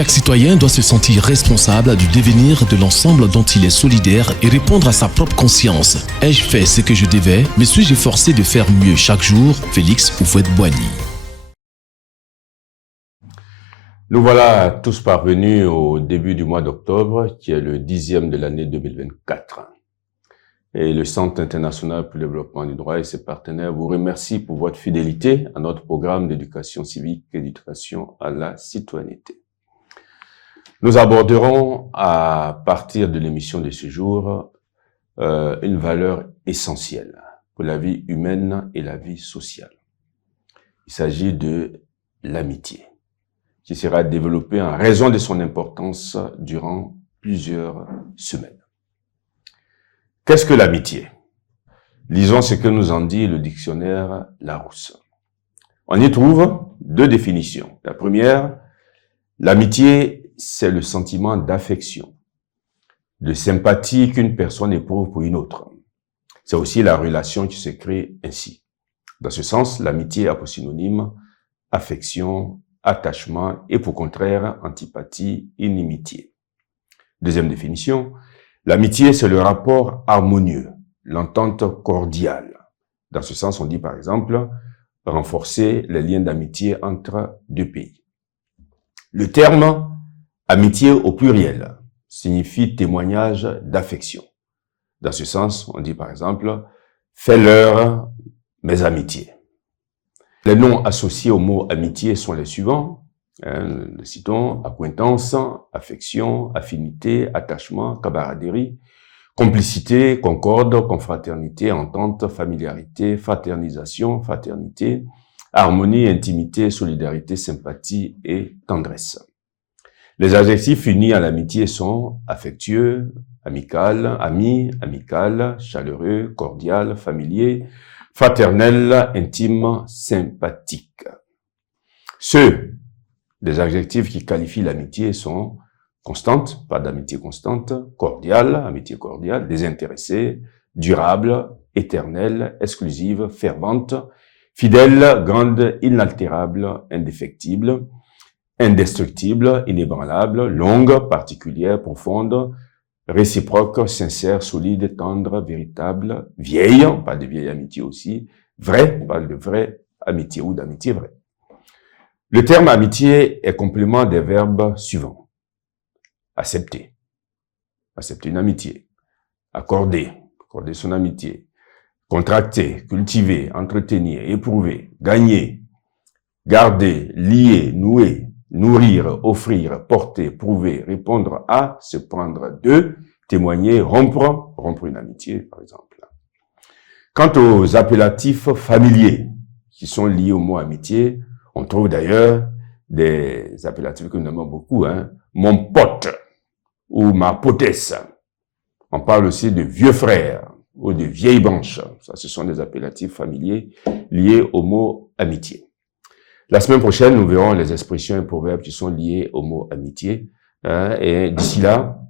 Chaque citoyen doit se sentir responsable du devenir de l'ensemble dont il est solidaire et répondre à sa propre conscience. Ai-je fait ce que je devais? Me suis-je efforcé de faire mieux chaque jour? Félix Houphouët-Boigny. Nous voilà tous parvenus au début du mois d'octobre, qui est le 10e de l'année 2024. Et le Centre international pour le développement du droit et ses partenaires vous remercient pour votre fidélité à notre programme d'éducation civique et d'éducation à la citoyenneté. Nous aborderons à partir de l'émission de ce jour une valeur essentielle pour la vie humaine et la vie sociale. Il s'agit de l'amitié, qui sera développée en raison de son importance durant plusieurs semaines. Qu'est-ce que l'amitié? Lisons ce que nous en dit le dictionnaire Larousse. On y trouve deux définitions. La première, l'amitié, c'est le sentiment d'affection, de sympathie qu'une personne éprouve pour une autre. C'est aussi la relation qui se crée ainsi. Dans ce sens, l'amitié a pour synonyme affection, attachement et pour contraire, antipathie, inimitié. Deuxième définition, l'amitié, c'est le rapport harmonieux, l'entente cordiale. Dans ce sens, on dit par exemple renforcer les liens d'amitié entre deux pays. Le terme amitié au pluriel signifie témoignage d'affection. Dans ce sens, on dit par exemple fais-leur mes amitiés. Les noms associés au mot amitié sont les suivants. Nous citons acquaintance, affection, affinité, attachement, camaraderie, complicité, concorde, confraternité, entente, familiarité, fraternisation, fraternité, harmonie, intimité, solidarité, sympathie et tendresse. Les adjectifs unis à l'amitié sont affectueux, amical, ami, amical, chaleureux, cordial, familier, fraternel, intime, sympathique. Ceux des adjectifs qui qualifient l'amitié sont constante, pas d'amitié constante, cordiale, amitié cordiale, désintéressée, durable, éternelle, exclusive, fervente, fidèle, grande, inaltérable, indéfectible, indestructible, inébranlable, longue, particulière, profonde, réciproque, sincère, solide, tendre, véritable, vieille, on parle de vieille amitié aussi, vraie, on parle de vraie amitié ou d'amitié vraie. Le terme amitié est complément des verbes suivants. Accepter, accepter une amitié. Accorder, accorder son amitié. Contracter, cultiver, entretenir, éprouver, gagner, garder, lier, nouer, nourrir, offrir, porter, prouver, répondre à, se prendre de, témoigner, rompre, rompre une amitié, par exemple. Quant aux appellatifs familiers qui sont liés au mot amitié, on trouve d'ailleurs des appellatifs que nous aimons beaucoup, mon pote ou ma potesse. On parle aussi de vieux frère ou de vieille branche. Ça, ce sont des appellatifs familiers liés au mot amitié. La semaine prochaine, nous verrons les expressions et proverbes qui sont liés au mot amitié. Et d'ici là,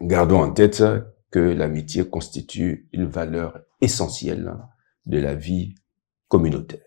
gardons en tête que l'amitié constitue une valeur essentielle de la vie communautaire.